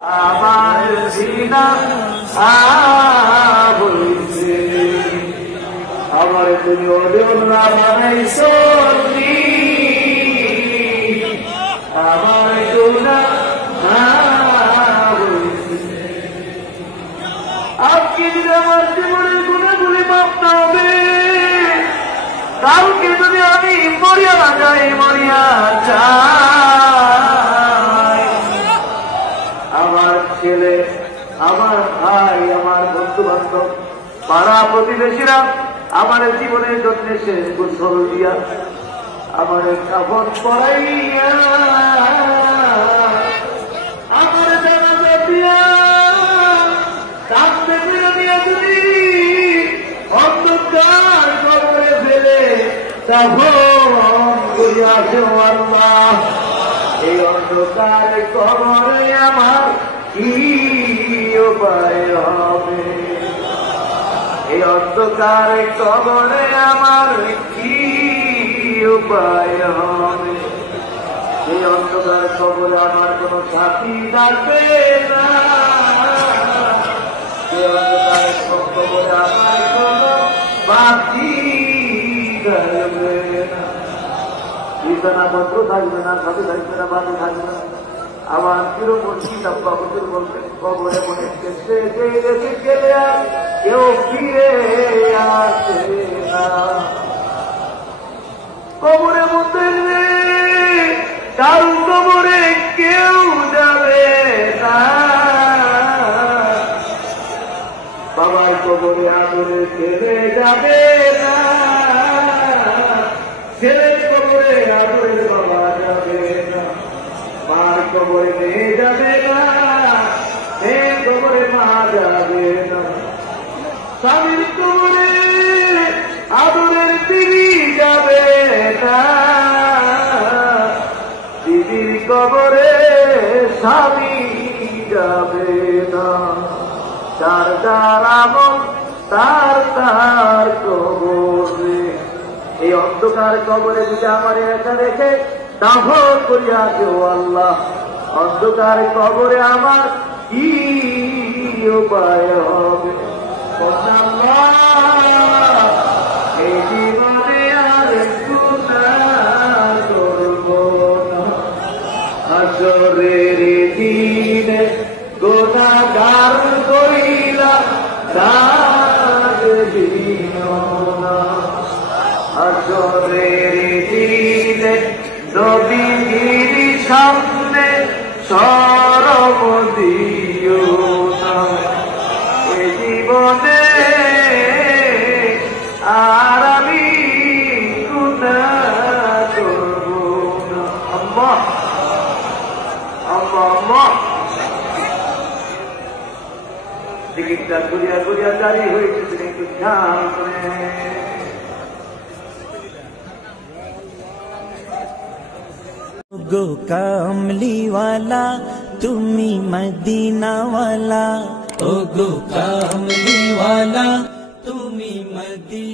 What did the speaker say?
আমার সিনা বলছে আমার তুমি ওডনা বানাইছো আমার গুনা বলছে আজকে যদি আমার জীবনের গুণাগুলি মাপ না হবে, কালকে যদি আমি মরিয়া না যাই, মরিয়া যাই, আমার ছেলে, আমার ভাই, আমার বন্ধু বান্ধব, পাড়া প্রতিবেশীরা আমার জীবনের জন্য শেষ গোসল দিয়া আমার কাপড় পরাইয়া আমার জানাজা দিয়া কাঁদতে দিয়া যদি অন্ধকার কবরে ফেলে তখন করিয়াছে আল্লাহ, এই অন্ধকার কবরে আমার কি উপায় হবে? এই অন্ধকার কবরে আমার কি উপায় হবে? এই অন্ধকার কবরে আমার কোন সাথী থাকবে না, এই অন্ধকার কবরে আমার কোন বাতি থাকবে না, বিছানা পত্র থাকবে না, সাথে থাকবে না, বাতি থাকবে না। আমার চিরমর্ষি ডাব্বা হুজুর বলতেন কবরে মনে গেছে যে দেশে গেলে আর কেউ ফিরে আসে না। কবরে মধ্যে কারো কবরে কেউ যাবে না, বাবার কবরে আদরে ছেলে যাবে না, ছেলের কবরে আদরের বাবা যাবে না, মার কবরে মেয়ে যাবে না, মেয়ে কবরে মা যাবে না, স্বামীর কবরে আদরের দিদি যাবে না, দিদির কবরে স্বামী যাবে না। যার যার আমল তার তার কবরে, এই অন্ধকার কবরে যদি আমার একা রেখে দাফন করিয়া কেউ আল্লাহ, অন্ধকার কবরে আমার কি উপায় হবে? এই জীবনে আর গুনাহ করব না, হাসরের দিনে গুনাহগার কইলা দাগ দিও না, হাসরের দিনে নবীর সামনে শরম দিও না, এ জীবনে আর আমি গুনাহ করব না। আল্লাহ আল্লাহ আল্লাহ জিকিরটা করিয়া করিয়া জারি হয়েছে, তিনি একটু খেয়াল করে। गो कमली वाला तुम्ही मदीना वाला, ओ गो कमली वाला तुम्ही मदीना